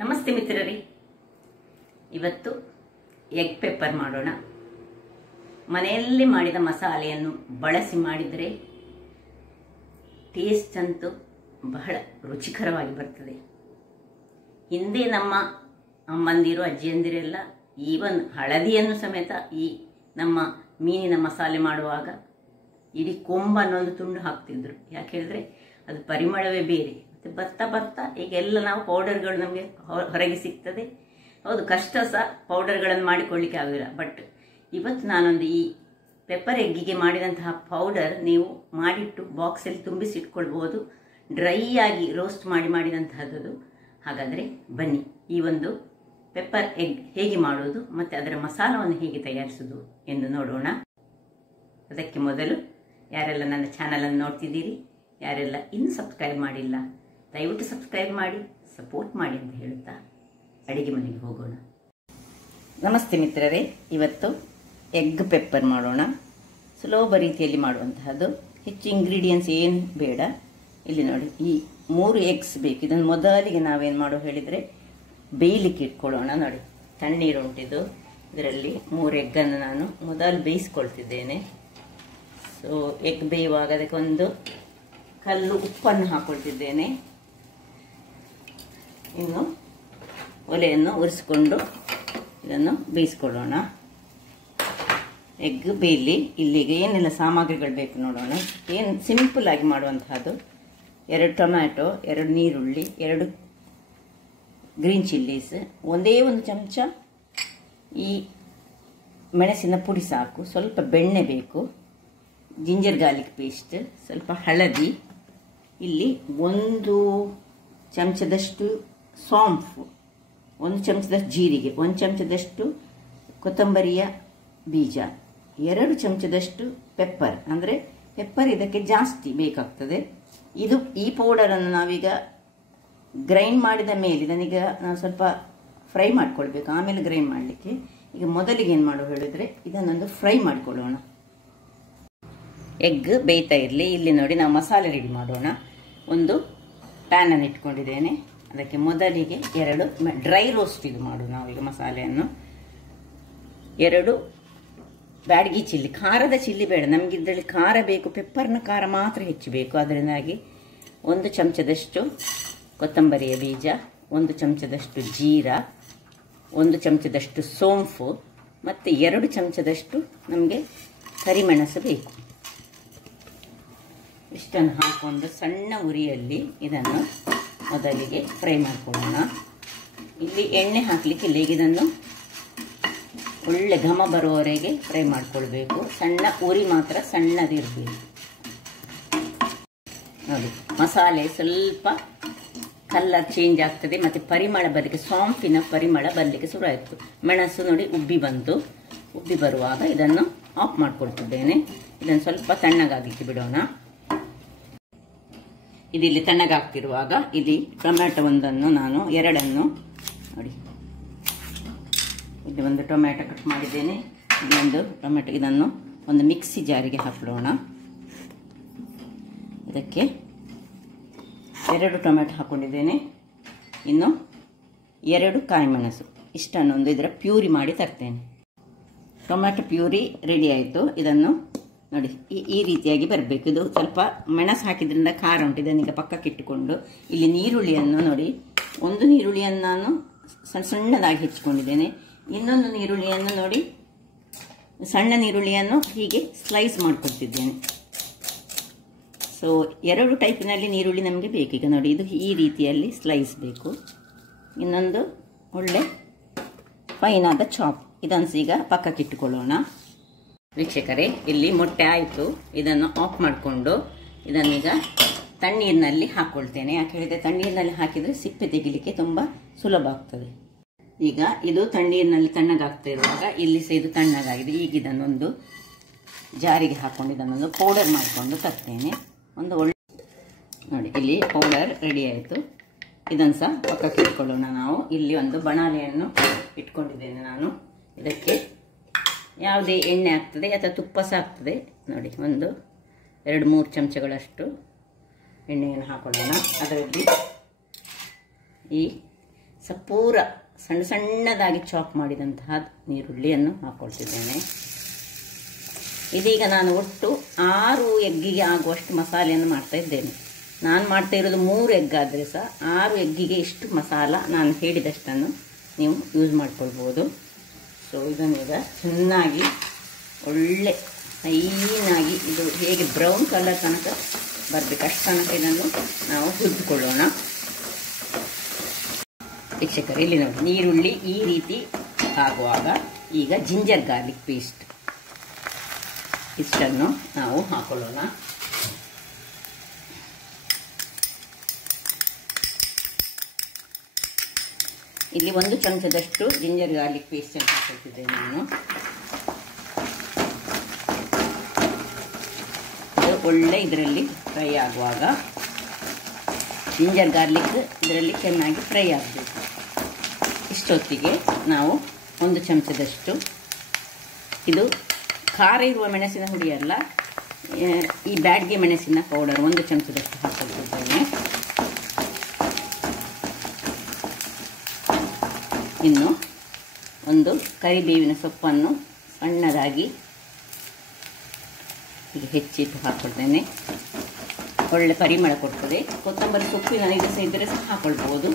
ನಮಸ್ತೆ ಮಿತ್ರರೇ, ಇವತ್ತು ಎಗ್ ಪೆಪ್ಪರ್ ಮಾಡೋಣ. ಮನೆಯಲ್ಲಿ ಮಾಡಿದ ಮಸಾಲೆಯನ್ನು ಬಳಸಿ ಮಾಡಿದರೆ ಟೇಸ್ಟ್ ಅಂತೂ ಬಹಳ ರುಚಿಕರವಾಗಿ ಬರ್ತದೆ. ಹಿಂದೆ ನಮ್ಮ ಅಮ್ಮಂದಿರು ಅಜ್ಜಿಯಂದಿರೆಲ್ಲ ಈವನ್ ಹಳದಿಯನ್ನು ಸಮೇತ ಈ ನಮ್ಮ ಮೀನಿನ ಮಸಾಲೆ ಮಾಡುವಾಗ ಇಡೀ ಕೊಂಬನ್ನೊಂದು ತುಂಡು ಹಾಕ್ತಿದ್ರು. ಯಾಕೆ ಹೇಳಿದ್ರೆ ಅದು ಪರಿಮಳವೇ ಬೇರೆ. ಮತ್ತು ಬರ್ತಾ ಬರ್ತಾ ಈಗೆಲ್ಲ ನಾವು ಪೌಡರ್ಗಳು ನಮಗೆ ಹೊರಗೆ ಸಿಗ್ತದೆ. ಹೌದು, ಕಷ್ಟ ಸಹ ಪೌಡರ್ಗಳನ್ನು ಮಾಡಿಕೊಳ್ಳಿಕ್ಕೆ ಆಗೋದಿಲ್ಲ. ಬಟ್ ಇವತ್ತು ನಾನೊಂದು ಈ ಪೆಪ್ಪರ್ ಎಗ್ಗಿಗೆ ಮಾಡಿದಂತಹ ಪೌಡರ್ ನೀವು ಮಾಡಿಟ್ಟು ಬಾಕ್ಸಲ್ಲಿ ತುಂಬಿಸಿಟ್ಕೊಳ್ಬೋದು. ಡ್ರೈ ಆಗಿ ರೋಸ್ಟ್ ಮಾಡಿದಂತಹದ್ದು. ಹಾಗಾದರೆ ಬನ್ನಿ ಈ ಒಂದು ಪೆಪ್ಪರ್ ಎಗ್ ಹೇಗೆ ಮಾಡೋದು ಮತ್ತು ಅದರ ಮಸಾಲವನ್ನು ಹೇಗೆ ತಯಾರಿಸೋದು ಎಂದು ನೋಡೋಣ. ಅದಕ್ಕೆ ಮೊದಲು ಯಾರೆಲ್ಲ ನನ್ನ ಚಾನಲನ್ನು ನೋಡ್ತಿದ್ದೀರಿ, ಯಾರೆಲ್ಲ ಇನ್ನೂ ಸಬ್ಸ್ಕ್ರೈಬ್ ಮಾಡಿಲ್ಲ, ದಯವಿಟ್ಟು ಸಬ್ಸ್ಕ್ರೈಬ್ ಮಾಡಿ ಸಪೋರ್ಟ್ ಮಾಡಿ ಅಂತ ಹೇಳುತ್ತಾ ಅಡಿಗೆ ಮನೆಗೆ ಹೋಗೋಣ. ನಮಸ್ತೆ ಮಿತ್ರರೇ, ಇವತ್ತು ಎಗ್ ಪೆಪ್ಪರ್ ಮಾಡೋಣ. ಸುಲಭ ರೀತಿಯಲ್ಲಿ ಮಾಡುವಂತಹದ್ದು. ಹೆಚ್ಚು ಇಂಗ್ರೀಡಿಯೆಂಟ್ಸ್ ಏನು ಬೇಡ. ಇಲ್ಲಿ ನೋಡಿ, ಈ 3 ಎಗ್ಸ್ ಬೇಕು. ಇದನ್ನು ಮೊದಲಿಗೆ ನಾವೇನು ಮಾಡೋ ಹೇಳಿದರೆ ಬೇಯಲಿಕ್ಕೆ ಇಟ್ಕೊಳ್ಳೋಣ. ನೋಡಿ, ತಣ್ಣೀರು ಉಂಟಿದ್ದು. ಇದರಲ್ಲಿ 3 ಎಗ್ಗನ್ನು ನಾನು ಮೊದಲು ಬೇಯಿಸ್ಕೊಳ್ತಿದ್ದೇನೆ. ಸೊ ಎಗ್ ಬೇಯುವಾಗ ಅದಕ್ಕೆ ಒಂದು ಕಲ್ಲು ಉಪ್ಪನ್ನು ಹಾಕೊಳ್ತಿದ್ದೇನೆ. ಇನ್ನು ಒಲೆಯನ್ನು ಉರಿಸಿಕೊಂಡು ಇದನ್ನು ಬೇಯಿಸ್ಕೊಳ್ಳೋಣ. ಎಗ್ ಬೇಯಲಿ. ಇಲ್ಲಿಗೆ ಏನೆಲ್ಲ ಸಾಮಗ್ರಿಗಳು ಬೇಕು ನೋಡೋಣ. ಏನು ಸಿಂಪಲ್ ಆಗಿ ಮಾಡುವಂತಹದ್ದು: 2 ಟೊಮ್ಯಾಟೊ, 2 ನೀರುಳ್ಳಿ, 2 ಗ್ರೀನ್ ಚಿಲ್ಲೀಸ್, ಒಂದೇ 1 ಚಮಚ ಈ ಮೆಣಸಿನ ಪುಡಿ ಸಾಕು. ಸ್ವಲ್ಪ ಬೆಣ್ಣೆ ಬೇಕು, ಜಿಂಜರ್ ಗಾರ್ಲಿಕ್ ಪೇಸ್ಟ್, ಸ್ವಲ್ಪ ಹಳದಿ, ಇಲ್ಲಿ 1 ಚಮಚದಷ್ಟು ಸೋಂಪು, 1 ಚಮಚದಷ್ಟು ಜೀರಿಗೆ, 1 ಚಮಚದಷ್ಟು ಕೊತ್ತಂಬರಿಯ ಬೀಜ, 2 ಚಮಚದಷ್ಟು ಪೆಪ್ಪರ್. ಅಂದರೆ ಪೆಪ್ಪರ್ ಇದಕ್ಕೆ ಜಾಸ್ತಿ ಬೇಕಾಗ್ತದೆ. ಈ ಪೌಡರನ್ನು ನಾವೀಗ ಗ್ರೈಂಡ್ ಮಾಡಿದ ಮೇಲೆ ಇದನ್ನೀಗ ನಾವು ಸ್ವಲ್ಪ ಫ್ರೈ ಮಾಡ್ಕೊಳ್ಬೇಕು, ಆಮೇಲೆ ಗ್ರೈಂಡ್ ಮಾಡಲಿಕ್ಕೆ. ಈಗ ಮೊದಲಿಗೆ ಏನು ಮಾಡೋ ಹೇಳಿದರೆ ಇದನ್ನೊಂದು ಫ್ರೈ ಮಾಡಿಕೊಳ್ಳೋಣ. ಎಗ್ ಬೇಯ್ತಾ ಇರಲಿ. ಇಲ್ಲಿ ನೋಡಿ, ನಾವು ಮಸಾಲೆ ರೆಡಿ ಮಾಡೋಣ. ಒಂದು ಪ್ಯಾನನ್ನು ಇಟ್ಕೊಂಡಿದ್ದೇನೆ. ಅದಕ್ಕೆ ಮೊದಲಿಗೆ 2 ಡ್ರೈ ರೋಸ್ಟ್ ಇದು ಮಾಡು ನಾವೀಗ ಮಸಾಲೆಯನ್ನು. 2 ಬ್ಯಾಡಗಿ ಚಿಲ್ಲಿ, ಖಾರದ ಚಿಲ್ಲಿ ಬೇಡ ನಮಗೆ, ಇದರಲ್ಲಿ ಖಾರ ಬೇಕು, ಪೆಪ್ಪರ್ನ ಖಾರ ಮಾತ್ರ ಹೆಚ್ಚು ಬೇಕು. ಅದರಿಂದಾಗಿ 1 ಚಮಚದಷ್ಟು ಕೊತ್ತಂಬರಿಯ ಬೀಜ, 1 ಚಮಚದಷ್ಟು ಜೀರಾ, 1 ಚಮಚದಷ್ಟು ಸೋಂಪು ಮತ್ತು 2 ಚಮಚದಷ್ಟು ನಮಗೆ ಕರಿಮೆಣಸು ಬೇಕು. ಇಷ್ಟನ್ನು ಹಾಕೊಂಡು ಸಣ್ಣ ಉರಿಯಲ್ಲಿ ಇದನ್ನು ಮೊದಲಿಗೆ ಫ್ರೈ ಮಾಡ್ಕೊಳ್ಳೋಣ. ಇಲ್ಲಿ ಎಣ್ಣೆ ಹಾಕಲಿಕ್ಕೆ ಇಲ್ಲ, ಈಗ ಇದನ್ನು ಒಳ್ಳೆ ಘಮ ಬರುವವರೆಗೆ ಫ್ರೈ ಮಾಡ್ಕೊಳ್ಬೇಕು. ಸಣ್ಣ ಉರಿ ಮಾತ್ರ ಸಣ್ಣದಿರಬೇಕು. ನೋಡಿ, ಮಸಾಲೆ ಸ್ವಲ್ಪ ಕಲರ್ ಚೇಂಜ್ ಆಗ್ತದೆ ಮತ್ತು ಪರಿಮಳ ಬರಲಿಕ್ಕೆ, ಸೋಂಪಿನ ಪರಿಮಳ ಬರಲಿಕ್ಕೆ ಶುರು ಆಯಿತು. ಮೆಣಸು ನೋಡಿ ಉಬ್ಬಿ ಬರುವಾಗ ಇದನ್ನು ಆಫ್ ಮಾಡ್ಕೊಳ್ತಿದ್ದೇನೆ. ಇದನ್ನು ಸ್ವಲ್ಪ ತಣ್ಣಗಾಗಲಿಕ್ಕೆ ಬಿಡೋಣ. ಇದಿಲ್ಲಿ ತಣ್ಣಗಾಗ್ತಿರುವಾಗ ಇಲ್ಲಿ ಟೊಮ್ಯಾಟೊ ಒಂದನ್ನು ನಾನು 2 ನೋಡಿ, ಇಲ್ಲಿ 1 ಟೊಮ್ಯಾಟೊ ಕಟ್ ಮಾಡಿದ್ದೇನೆ. ಇಲ್ಲೊಂದು ಟೊಮ್ಯಾಟೊ, ಇದನ್ನು ಒಂದು ಮಿಕ್ಸಿ ಜಾರಿಗೆ ಹಾಕೊಳ್ಳೋಣ. ಇದಕ್ಕೆ 2 ಟೊಮ್ಯಾಟೊ ಹಾಕೊಂಡಿದ್ದೇನೆ. ಇನ್ನು 2 ಕಾಯಿಮೆಣಸು, ಇಷ್ಟನ್ನೊಂದು ಇದರ ಪ್ಯೂರಿ ಮಾಡಿ ತರ್ತೇನೆ. ಟೊಮ್ಯಾಟೊ ಪ್ಯೂರಿ ರೆಡಿ ಆಯಿತು. ಇದನ್ನು ನೋಡಿ ಈ ರೀತಿಯಾಗಿ ಬರಬೇಕು. ಇದು ಸ್ವಲ್ಪ ಮೆಣಸು ಹಾಕಿದ್ರಿಂದ ಖಾರ ಉಂಟು. ಇದನ್ನೀಗ ಪಕ್ಕಕ್ಕೆ ಇಟ್ಟುಕೊಂಡು ಇಲ್ಲಿ ನೀರುಳ್ಳಿಯನ್ನು ನೋಡಿ, 1 ನೀರುಳ್ಳಿಯನ್ನು ನಾನು ಸಣ್ಣದಾಗಿ ಹೆಚ್ಚಿಕೊಂಡಿದ್ದೇನೆ. ಇನ್ನೊಂದು ನೀರುಳ್ಳಿಯನ್ನು ನೋಡಿ, ಸಣ್ಣ ನೀರುಳ್ಳಿಯನ್ನು ಹೀಗೆ ಸ್ಲೈಸ್ ಮಾಡಿಕೊಳ್ತಿದ್ದೇನೆ. ಸೊ 2 ಟೈಪಿನಲ್ಲಿ ನೀರುಳ್ಳಿ ನಮಗೆ ಬೇಕು. ಈಗ ನೋಡಿ, ಇದು ಈ ರೀತಿಯಲ್ಲಿ ಸ್ಲೈಸ್ ಬೇಕು. ಇನ್ನೊಂದು ಒಳ್ಳೆ ಫೈನಾದ ಚಾಪ್. ಇದನ್ನು ಈಗ ಪಕ್ಕಕ್ಕೆ ಇಟ್ಟುಕೊಳ್ಳೋಣ. ವೀಕ್ಷಕರೇ, ಇಲ್ಲಿ ಮೊಟ್ಟೆ ಆಯಿತು. ಇದನ್ನು ಆಫ್ ಮಾಡಿಕೊಂಡು ಇದನ್ನೀಗ ತಣ್ಣೀರಿನಲ್ಲಿ ಹಾಕ್ಕೊಳ್ತೇನೆ. ಯಾಕೆ ಹೇಳಿದರೆ ತಣ್ಣೀರಿನಲ್ಲಿ ಹಾಕಿದರೆ ಸಿಪ್ಪೆ ತೆಗಿಲಿಕ್ಕೆ ತುಂಬ ಸುಲಭ ಆಗ್ತದೆ. ಈಗ ಇದು ತಣ್ಣೀರಿನಲ್ಲಿ ತಣ್ಣಗಾಗ್ತಾ ಇರುವಾಗ ಇಲ್ಲಿ ಸಹ ಇದು ತಣ್ಣಗಾಗಿದೆ. ಈಗ ಇದನ್ನೊಂದು ಜಾರಿಗೆ ಹಾಕ್ಕೊಂಡು ಇದನ್ನೊಂದು ಪೌಡರ್ ಮಾಡಿಕೊಂಡು ತರ್ತೇನೆ. ಒಂದು ಒಳ್ಳೆ ನೋಡಿ, ಇಲ್ಲಿ ಪೌಡರ್ ರೆಡಿ ಆಯಿತು. ಇದನ್ನು ಸಹ ಪಕ್ಕಕ್ಕೆ ಇಟ್ಕೊಳ್ಳೋಣ. ನಾವು ಇಲ್ಲಿ ಒಂದು ಬಾಣಲೆಯನ್ನು ಇಟ್ಕೊಂಡಿದ್ದೇನೆ ನಾನು. ಇದಕ್ಕೆ ಯಾವುದೇ ಎಣ್ಣೆ ಆಗ್ತದೆ ಅಥವಾ ತುಪ್ಪ ಸಹ ಆಗ್ತದೆ. ನೋಡಿ, 2-3 ಚಮಚಗಳಷ್ಟು ಎಣ್ಣೆಯನ್ನು ಹಾಕೊಳ್ಳೋಣ. ಅದರಲ್ಲಿ ಈ ಪೂರ ಸಣ್ಣ ಸಣ್ಣದಾಗಿ ಚಾಪ್ ಮಾಡಿದಂತಹ ನೀರುಳ್ಳಿಯನ್ನು ಹಾಕ್ಕೊಳ್ತಿದ್ದೇನೆ. ಇದೀಗ ನಾನು ಒಟ್ಟು 6 ಎಗ್ಗಿಗೆ ಆಗುವಷ್ಟು ಮಸಾಲೆಯನ್ನು ಮಾಡ್ತಾ ಇದ್ದೇನೆ. ನಾನು ಮಾಡ್ತಾ ಇರೋದು 3 ಎಗ್ ಆದರೆ ಸಹ 6 ಎಗ್ಗಿಗೆ ಇಷ್ಟು ಮಸಾಲ ನಾನು ಹೇಳಿದಷ್ಟನ್ನು ನೀವು ಯೂಸ್ ಮಾಡ್ಕೊಳ್ಬೋದು. ಸೊ ಇದನ್ನೀಗ ಚೆನ್ನಾಗಿ ಒಳ್ಳೆ ಫೈನಾಗಿ ಇದು ಹೇಗೆ ಬ್ರೌನ್ ಕಲರ್ ತನಕ ಬರಬೇಕು ಅಷ್ಟು ತನಕ ಇದನ್ನು ನಾವು ಹುರಿದುಕೊಳ್ಳೋಣ. ವೀಕ್ಷಕರೇ, ಇಲ್ಲಿ ನೋಡಿ ನೀರುಳ್ಳಿ ಈ ರೀತಿ ಆಗುವಾಗ ಈಗ ಜಿಂಜರ್ ಗಾರ್ಲಿಕ್ ಪೇಸ್ಟ್ ಇಷ್ಟನ್ನು ನಾವು ಹಾಕೊಳ್ಳೋಣ. ಇಲ್ಲಿ 1 ಚಮಚದಷ್ಟು ಜಿಂಜರ್ ಗಾರ್ಲಿಕ್ ಪೇಸ್ಟ್ ಅನ್ನು ಹಾಕೊಳ್ತಿದ್ದೇನೆ ನಾನು. ಇದು ಒಳ್ಳೆ ಇದರಲ್ಲಿ ಫ್ರೈ ಆಗುವಾಗ ಜಿಂಜರ್ ಗಾರ್ಲಿಕ್ ಇದರಲ್ಲಿ ಚೆನ್ನಾಗಿ ಫ್ರೈ ಆಗಬೇಕು. ಇಷ್ಟೊತ್ತಿಗೆ ನಾವು 1 ಚಮಚದಷ್ಟು, ಇದು ಖಾರ ಇರುವ ಮೆಣಸಿನ ಹುಡಿ ಅಲ್ಲ, ಈ ಬ್ಯಾಡ್ಗೆ ಮೆಣಸಿನ ಪೌಡರ್ 1 ಚಮಚದಷ್ಟು ಹಾಕೊಳ್ತಿದ್ದೇನೆ. ಇನ್ನು 1 ಕರಿಬೇವಿನ ಸೊಪ್ಪನ್ನು ಸಣ್ಣದಾಗಿ ಈಗ ಹೆಚ್ಚಿಟ್ಟು ಹಾಕ್ಕೊಳ್ತೇನೆ. ಒಳ್ಳೆ ಪರಿಮಳ ಕೊಡ್ತದೆ. ಕೊತ್ತಂಬರಿ ಸೊಪ್ಪಿನ ಇದು ಸಹ ಇದ್ದರೆ ಸಹ ಹಾಕೊಳ್ಬೋದು.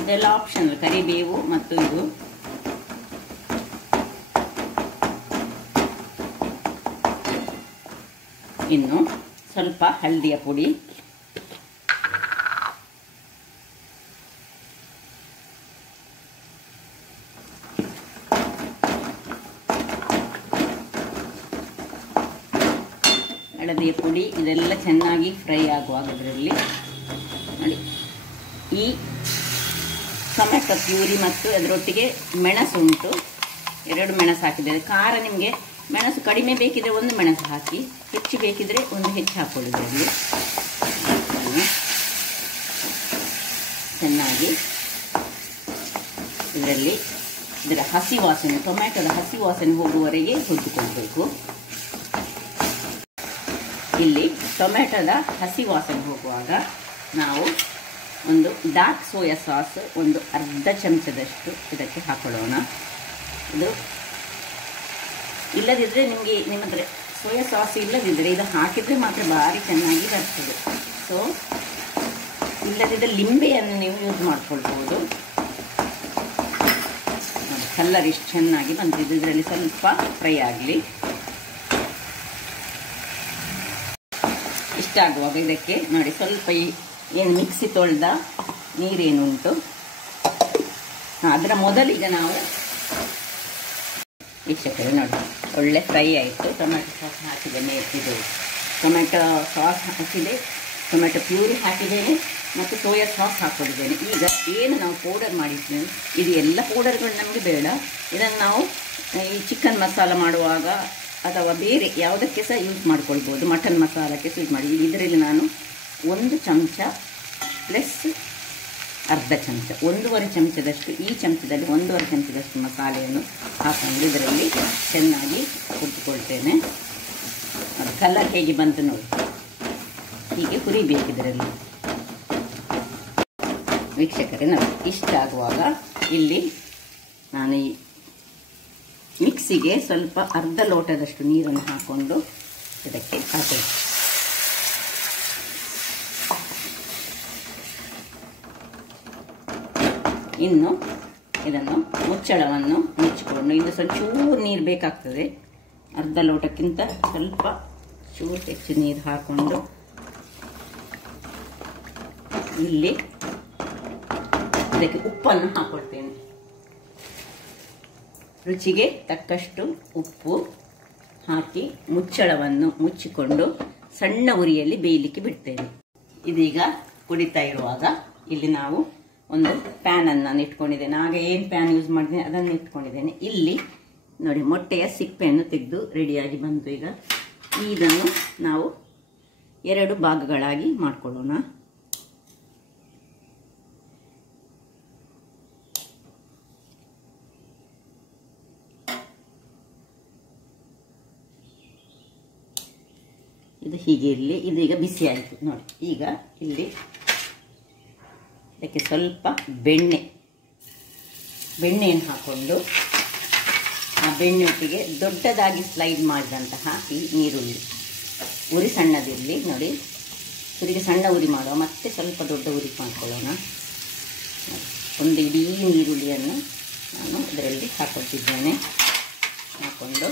ಇದೆಲ್ಲ ಆಪ್ಷನಲ್, ಕರಿಬೇವು ಮತ್ತು ಇದು. ಇನ್ನು ಸ್ವಲ್ಪ ಹಳದಿಯ ಪುಡಿ, ಹಳದಿಯ ಪುಡಿ ಇದೆಲ್ಲ ಚೆನ್ನಾಗಿ ಫ್ರೈ ಆಗುವಾಗ ಇದರಲ್ಲಿ ನೋಡಿ ಈ ಟೊಮೆಟೊ ಪ್ಯೂರಿ ಮತ್ತು ಅದರೊಟ್ಟಿಗೆ ಮೆಣಸು ಉಂಟು, 2 ಮೆಣಸು ಹಾಕಿದ್ದೇವೆ. ಖಾರ ನಿಮಗೆ ಮೆಣಸು ಕಡಿಮೆ ಬೇಕಿದ್ರೆ 1 ಮೆಣಸು ಹಾಕಿ, ಹೆಚ್ಚು ಬೇಕಿದ್ರೆ 1 ಹೆಚ್ಚು ಹಾಕೊಳ್ಳೋದ್ರಲ್ಲಿ. ಚೆನ್ನಾಗಿ ಇದರಲ್ಲಿ ಇದರ ಹಸಿ ವಾಸನೆ, ಟೊಮೆಟೊದ ಹಸಿ ವಾಸನೆ ಹೋಗುವವರೆಗೆ ಹುರಿದುಕೊಳ್ಬೇಕು. ಇಲ್ಲಿ ಟೊಮೆಟೊದ ಹಸಿ ವಾಸನೆ ಹೋಗುವಾಗ ನಾವು 1 ಡಾರ್ಕ್ ಸೋಯಾ ಸಾಸ್ 1 ಅರ್ಧ ಚಮಚದಷ್ಟು ಇದಕ್ಕೆ ಹಾಕೊಳ್ಳೋಣ. ಇದು ಇಲ್ಲದಿದ್ದರೆ ನಿಮಗೆ ನಿಮ್ಮ ಹತ್ರ ಸೋಯಾ ಸಾಸ್ ಇಲ್ಲದಿದ್ದರೆ ಇದು ಹಾಕಿದರೆ ಮಾತ್ರ ಭಾರಿ ಚೆನ್ನಾಗಿ ಬರ್ತದೆ. ಸೊ ಇಲ್ಲದಿದ್ದರೆ ಲಿಂಬೆಯನ್ನು ನೀವು ಯೂಸ್ ಮಾಡ್ಕೊಳ್ಬೋದು. ಕಲರ್ ಇಷ್ಟು ಚೆನ್ನಾಗಿ ಬಂದಿದ್ದು, ಇದರಲ್ಲಿ ಸ್ವಲ್ಪ ಫ್ರೈ ಆಗಲಿ. ಇಷ್ಟಾಗುವಾಗ ಇದಕ್ಕೆ ನೋಡಿ ಸ್ವಲ್ಪ ಏನು ಮಿಕ್ಸಿ ತೊಳೆದ ನೀರೇನುಂಟು ಅದರ ಮೊದಲಿಗೆ ನಾವು ವೀಕ್ಷಕರೇ ನೋಡಿ ಒಳ್ಳೆ ಫ್ರೈ ಆಯಿತು. ಟೊಮೆಟೊ ಸಾಸ್ ಹಾಕಿದ್ದೇನೆ, ಇದು ಟೊಮೆಟೊ ಸಾಸ್ ಹಾಕಿದೆ, ಟೊಮೆಟೊ ಪ್ಯೂರಿ ಹಾಕಿದ್ದೇನೆ ಮತ್ತು ಸೋಯಾ ಸಾಸ್ ಹಾಕ್ಕೊಂಡಿದ್ದೇನೆ. ಈಗ ಏನು ನಾವು ಪೌಡರ್ ಮಾಡಿದ್ದೇವೆ, ಇದು ಎಲ್ಲ ಪೌಡರ್ಗಳು ನಮಗೆ ಬೇಡ. ಇದನ್ನು ನಾವು ಈ ಚಿಕನ್ ಮಸಾಲ ಮಾಡುವಾಗ ಅಥವಾ ಬೇರೆ ಯಾವುದಕ್ಕೆ ಸಹ ಯೂಸ್ ಮಾಡ್ಕೊಳ್ಬೋದು. ಮಟನ್ ಮಸಾಲಕ್ಕೆ ಯೂಸ್ ಮಾಡಿ. ಇದರಲ್ಲಿ ನಾನು 1 ಚಮಚ ಪ್ಲಸ್ ಅರ್ಧ ಚಮಚ, 1.5 ಚಮಚದಷ್ಟು, ಈ ಚಮಚದಲ್ಲಿ 1.5 ಚಮಚದಷ್ಟು ಮಸಾಲೆಯನ್ನು ಹಾಕೊಂಡು ಇದರಲ್ಲಿ ಚೆನ್ನಾಗಿ ಹುರಿದುಕೊಳ್ತೇನೆ. ಅದು ಕಲರ್ ಹೇಗೆ ಬಂತು ನೋಡಿ, ಹೀಗೆ ಹುರಿಬೇಕು ಇದರಲ್ಲಿ. ವೀಕ್ಷಕರೇ ನೋಡಿ ಇಷ್ಟ ಆಗುವಾಗ ಇಲ್ಲಿ ನಾನು ಈ ಮಿಕ್ಸಿಗೆ ಸ್ವಲ್ಪ ಅರ್ಧ ಲೋಟದಷ್ಟು ನೀರನ್ನು ಹಾಕ್ಕೊಂಡು ಇದಕ್ಕೆ ಹಾಕಿ ಇನ್ನು ಇದನ್ನು ಮುಚ್ಚಳವನ್ನು ಮುಚ್ಚಿಕೊಂಡು, ಇದು ಸ್ವಲ್ಪ ಚೂರು ನೀರು ಬೇಕಾಗ್ತದೆ, ಅರ್ಧ ಲೋಟಕ್ಕಿಂತ ಸ್ವಲ್ಪ ಚೂರು ಹೆಚ್ಚು ನೀರು ಹಾಕ್ಕೊಂಡು ಇಲ್ಲಿ ಇದಕ್ಕೆ ಉಪ್ಪನ್ನು ಹಾಕೊಳ್ತೇನೆ. ರುಚಿಗೆ ತಕ್ಕಷ್ಟು ಉಪ್ಪು ಹಾಕಿ ಮುಚ್ಚಳವನ್ನು ಮುಚ್ಚಿಕೊಂಡು ಸಣ್ಣ ಉರಿಯಲ್ಲಿ ಬೇಯಲಿಕ್ಕೆ ಬಿಡ್ತೇನೆ. ಇದೀಗ ಕುಡಿತಾ ಇರುವಾಗ ಇಲ್ಲಿ ನಾವು ಒಂದು ಪ್ಯಾನನ್ನು ನಾನು ಇಟ್ಕೊಂಡಿದ್ದೇನೆ. ಆಗ ಏನು ಪ್ಯಾನ್ ಯೂಸ್ ಮಾಡಿದ್ದೇನೆ ಅದನ್ನು ಇಟ್ಕೊಂಡಿದ್ದೇನೆ. ಇಲ್ಲಿ ನೋಡಿ ಮೊಟ್ಟೆಯ ಸಿಪ್ಪೆಯನ್ನು ತೆಗೆದು ರೆಡಿಯಾಗಿ ಬಂತು. ಈಗ ಇದನ್ನು ನಾವು 2 ಭಾಗಗಳಾಗಿ ಮಾಡಿಕೊಳ್ಳೋಣ. ಇದು ಹೀಗೆ ಇರಲಿ. ಇದೀಗ ಬಿಸಿ ಆಯಿತು ನೋಡಿ. ಈಗ ಇಲ್ಲಿ ಇದಕ್ಕೆ ಸ್ವಲ್ಪ ಬೆಣ್ಣೆ ಬೆಣ್ಣೆಯನ್ನು ಹಾಕ್ಕೊಂಡು ಆ ಬೆಣ್ಣೆಯೊಟ್ಟಿಗೆ ದೊಡ್ಡದಾಗಿ ಸ್ಲೈಡ್ ಮಾಡಿದಂತಹ ಈ ನೀರುಳ್ಳಿ, ಉರಿ ಸಣ್ಣದಿರಲಿ ನೋಡಿ, ಉರಿಗೆ ಸಣ್ಣ ಉರಿ ಮಾಡುವ, ಮತ್ತೆ ಸ್ವಲ್ಪ ದೊಡ್ಡ ಉರಿ ಮಾಡ್ಕೊಳ್ಳೋಣ. ಒಂದು ಇಡೀ ನೀರುಳ್ಳಿಯನ್ನು ನಾನು ಇದರಲ್ಲಿ ಹಾಕೊಳ್ತಿದ್ದೇನೆ. ಹಾಕ್ಕೊಂಡು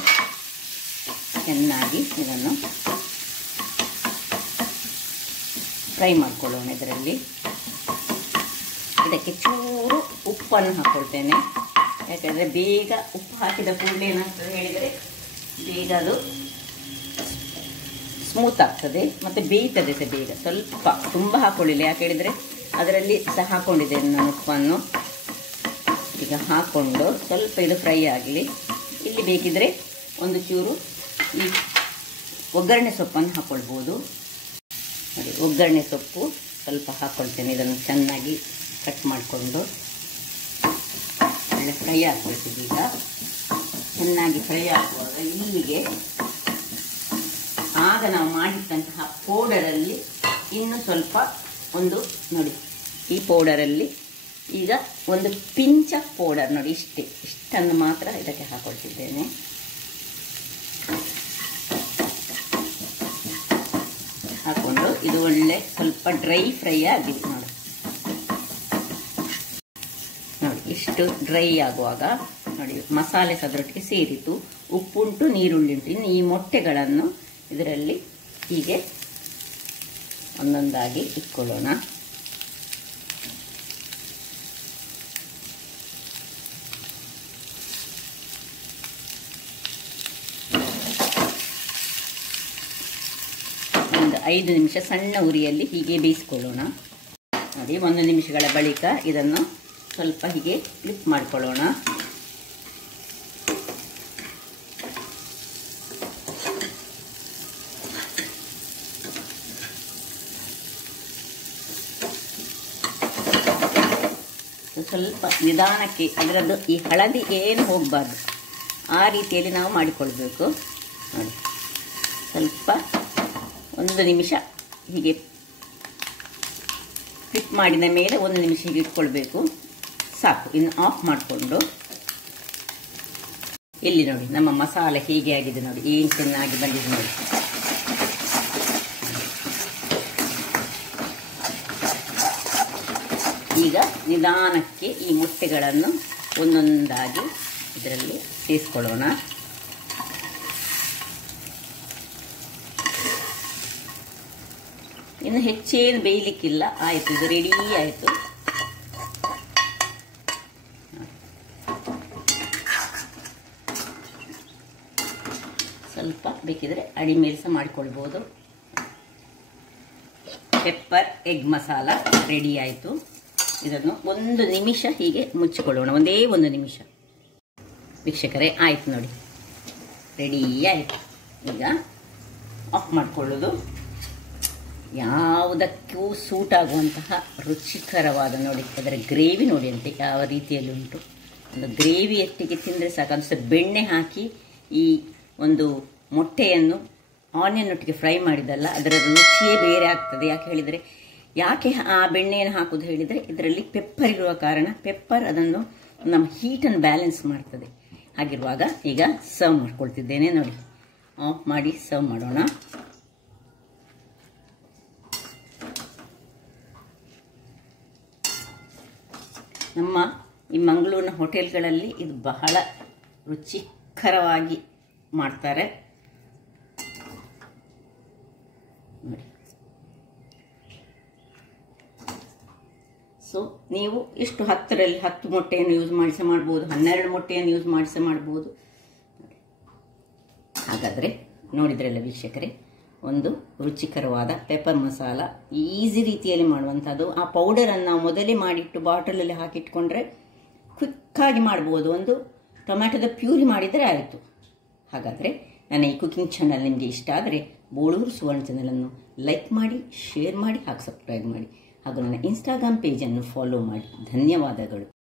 ಚೆನ್ನಾಗಿ ಇದನ್ನು ಫ್ರೈ ಮಾಡ್ಕೊಳ್ಳೋಣ. ಇದರಲ್ಲಿ ಇದಕ್ಕೆ ಚೂರು ಉಪ್ಪನ್ನು ಹಾಕ್ಕೊಳ್ತೇನೆ. ಯಾಕಂದರೆ ಬೇಗ ಉಪ್ಪು ಹಾಕಿದ ಕೂಡಲೇ ಏನಾಗ್ತದೆ ಹೇಳಿದರೆ ಬೇಗ ಅದು ಸ್ಮೂತ್ ಆಗ್ತದೆ ಮತ್ತು ಬೇಯ್ತದೆ ಸಹ ಬೇಗ. ಸ್ವಲ್ಪ ತುಂಬ ಹಾಕ್ಕೊಳ್ಳಿಲ್ಲ, ಯಾಕೆ ಹೇಳಿದರೆ ಅದರಲ್ಲಿ ಸಹ ಹಾಕ್ಕೊಂಡಿದ್ದೇನೆ ನಾನು ಉಪ್ಪನ್ನು. ಈಗ ಹಾಕ್ಕೊಂಡು ಸ್ವಲ್ಪ ಇದು ಫ್ರೈ ಆಗಲಿ. ಇಲ್ಲಿ ಬೇಕಿದ್ರೆ ಒಂದು ಚೂರು ಈ ಒಗ್ಗರಣೆ ಸೊಪ್ಪನ್ನು ಹಾಕ್ಕೊಳ್ಬೋದು ನೋಡಿ. ಒಗ್ಗರಣೆ ಸೊಪ್ಪು ಸ್ವಲ್ಪ ಹಾಕ್ಕೊಳ್ತೇನೆ. ಇದನ್ನು ಚೆನ್ನಾಗಿ ಕಟ್ ಮಾಡಿಕೊಂಡು ಒಳ್ಳೆ ಫ್ರೈ ಆಗ್ತದೆ. ಈಗ ಚೆನ್ನಾಗಿ ಫ್ರೈ ಆಗುವಾಗ ಇಲ್ಲಿಗೆ ಆಗ ನಾವು ಮಾಡಿದಂತಹ ಪೌಡರಲ್ಲಿ ಇನ್ನು ಸ್ವಲ್ಪ ಒಂದು ನೋಡಿ, ಈ ಪೌಡರಲ್ಲಿ ಈಗ ಒಂದು ಪಿಂಚ್ ಆಫ್ ಪೌಡರ್ ನೋಡಿ, ಇಷ್ಟನ್ನು ಮಾತ್ರ ಇದಕ್ಕೆ ಹಾಕೊಳ್ತಿದ್ದೇನೆ. ಹಾಕ್ಕೊಂಡು ಇದು ಒಳ್ಳೆ ಸ್ವಲ್ಪ ಡ್ರೈ ಫ್ರೈ ಆಗಿದೆ ನೋಡಿ. ನೋಡಿ ಇಷ್ಟು ಡ್ರೈ ಆಗುವಾಗ ನೋಡಿ ಮಸಾಲೆ ಅದರೊಟ್ಟಿಗೆ ಸೇರಿತು, ಉಪ್ಪುಂಟು, ನೀರುಳ್ಳಿ ಉಂಟು. ಇನ್ನು ಈ ಮೊಟ್ಟೆಗಳನ್ನು ಇದರಲ್ಲಿ ಹೀಗೆ ಒಂದೊಂದಾಗಿ ಇಟ್ಕೊಳ್ಳೋಣ. ಒಂದು 5 ನಿಮಿಷ ಸಣ್ಣ ಉರಿಯಲ್ಲಿ ಹೀಗೆ ಬೇಯಿಸ್ಕೊಳ್ಳೋಣ. ನೋಡಿ 1 ನಿಮಿಷಗಳ ಬಳಿಕ ಇದನ್ನು ಸ್ವಲ್ಪ ಹೀಗೆ ಫ್ಲಿಪ್ ಮಾಡಿಕೊಳ್ಳೋಣ. ಸ್ವಲ್ಪ ನಿಧಾನಕ್ಕೆ ಅದರದ್ದು ಈ ಹಳದಿ ಏನು ಹೋಗಬಾರ್ದು, ಆ ರೀತಿಯಲ್ಲಿ ನಾವು ಮಾಡಿಕೊಳ್ಬೇಕು ನೋಡಿ. ಸ್ವಲ್ಪ 1 ನಿಮಿಷ ಹೀಗೆ ಫ್ಲಿಪ್ ಮಾಡಿದ ಮೇಲೆ 1 ನಿಮಿಷ ಹೀಗೆ ಇಟ್ಕೊಳ್ಬೇಕು, ಸಾಕು. ಇನ್ನು ಆಫ್ ಮಾಡಿಕೊಂಡು ಇಲ್ಲಿ ನೋಡಿ ನಮ್ಮ ಮಸಾಲೆ ಹೀಗೆ ಆಗಿದೆ ನೋಡಿ, ಏನು ಚೆನ್ನಾಗಿ ಬಂದಿದೆ ನೋಡಿ. ಈಗ ನಿಧಾನಕ್ಕೆ ಈ ಮೊಟ್ಟೆಗಳನ್ನು ಒಂದೊಂದಾಗಿ ಇದರಲ್ಲಿ ಸೇರಿಸ್ಕೊಳ್ಳೋಣ. ಇನ್ನು ಹೆಚ್ಚೇನು ಬೇಯಲಿಕ್ಕಿಲ್ಲ, ಆಯಿತು, ಇದು ರೆಡಿ ಆಯಿತು. ಸ್ವಲ್ಪ ಬೇಕಿದ್ರೆ ಅಡಿ ಮೇಲೆ ಸಹ ಮಾಡಿಕೊಳ್ಬೋದು. ಪೆಪ್ಪರ್ ಎಗ್ ಮಸಾಲ ರೆಡಿ ಆಯಿತು. ಇದನ್ನು 1 ನಿಮಿಷ ಹೀಗೆ ಮುಚ್ಚಿಕೊಳ್ಳೋಣ, ಒಂದೇ 1 ನಿಮಿಷ. ವೀಕ್ಷಕರೇ ಆಯಿತು ನೋಡಿ, ರೆಡಿ ಆಯಿತು. ಈಗ ಆಫ್ ಮಾಡಿಕೊಳ್ಳೋದು. ಯಾವುದಕ್ಕೂ ಸೂಟ್ ಆಗುವಂತಹ ರುಚಿಕರವಾದ ನೋಡಿ ಅದರ ಗ್ರೇವಿ ನೋಡಿ ಅಂತೆ ಯಾವ ರೀತಿಯಲ್ಲಿ ಉಂಟು. ಒಂದು ಗ್ರೇವಿ ಎಟ್ಟಿಗೆ ತಿಂದರೆ ಸಾಕು. ಅದು ಬೆಣ್ಣೆ ಹಾಕಿ ಈ ಒಂದು ಮೊಟ್ಟೆಯನ್ನು ಆನಿಯನ್ ಒಟ್ಟಿಗೆ ಫ್ರೈ ಮಾಡಿದಲ್ಲ, ಅದರ ರುಚಿಯೇ ಬೇರೆ ಆಗ್ತದೆ. ಯಾಕೆ ಹೇಳಿದರೆ, ಯಾಕೆ ಆ ಬೆಣ್ಣೆಯನ್ನು ಹಾಕೋದು ಹೇಳಿದರೆ, ಇದರಲ್ಲಿ ಪೆಪ್ಪರ್ ಇರುವ ಕಾರಣ. ಪೆಪ್ಪರ್ ಅದನ್ನು ನಮ್ಮ ಹೀಟನ್ನು ಬ್ಯಾಲೆನ್ಸ್ ಮಾಡ್ತದೆ. ಹಾಗಿರುವಾಗ ಈಗ ಸರ್ವ್ ಮಾಡ್ಕೊಳ್ತಿದ್ದೇನೆ ನೋಡಿ. ಆಫ್ ಮಾಡಿ ಸರ್ವ್ ಮಾಡೋಣ. ನಮ್ಮ ಈ ಮಂಗಳೂರಿನ ಹೋಟೆಲ್ಗಳಲ್ಲಿ ಇದು ಬಹಳ ರುಚಿಕರವಾಗಿ ಮಾಡ್ತಾರೆ ನೋಡಿ. ಸೊ ನೀವು ಇಷ್ಟು 10ರಲ್ಲಿ 10 ಮೊಟ್ಟೆಯನ್ನು ಯೂಸ್ ಮಾಡಿಸ ಮಾಡ್ಬೋದು, 12 ಮೊಟ್ಟೆಯನ್ನು ಯೂಸ್ ಮಾಡಿಸ ಮಾಡ್ಬೋದು. ಹಾಗಾದರೆ ನೋಡಿದ್ರಲ್ಲ ವೀಕ್ಷಕರೇ, ಒಂದು ರುಚಿಕರವಾದ ಪೆಪ್ಪರ್ ಮಸಾಲ ಈಸಿ ರೀತಿಯಲ್ಲಿ ಮಾಡುವಂಥದ್ದು. ಆ ಪೌಡರನ್ನು ನಾವು ಮೊದಲೇ ಮಾಡಿಟ್ಟು ಬಾಟಲಲ್ಲಿ ಹಾಕಿಟ್ಕೊಂಡ್ರೆ ಕ್ವಿಕ್ಕಾಗಿ ಮಾಡ್ಬೋದು. ಒಂದು ಟೊಮ್ಯಾಟೊದ ಪ್ಯೂರಿ ಮಾಡಿದರೆ ಆಯಿತು. ಹಾಗಾದರೆ ನನ್ನ ಈ ಕುಕಿಂಗ್ ಚಾನಲ್ ನಿಮಗೆ ಇಷ್ಟ ಆದರೆ ಬೋಳೂರು ಸುವರ್ಣ ಚಾನಲನ್ನು ಲೈಕ್ ಮಾಡಿ, ಶೇರ್ ಮಾಡಿ, ಹಾಗೂ ಸಬ್ಸ್ಕ್ರೈಬ್ ಮಾಡಿ, ಹಾಗೂ ನನ್ನ ಇನ್ಸ್ಟಾಗ್ರಾಮ್ ಪೇಜನ್ನು ಫಾಲೋ ಮಾಡಿ. ಧನ್ಯವಾದಗಳು.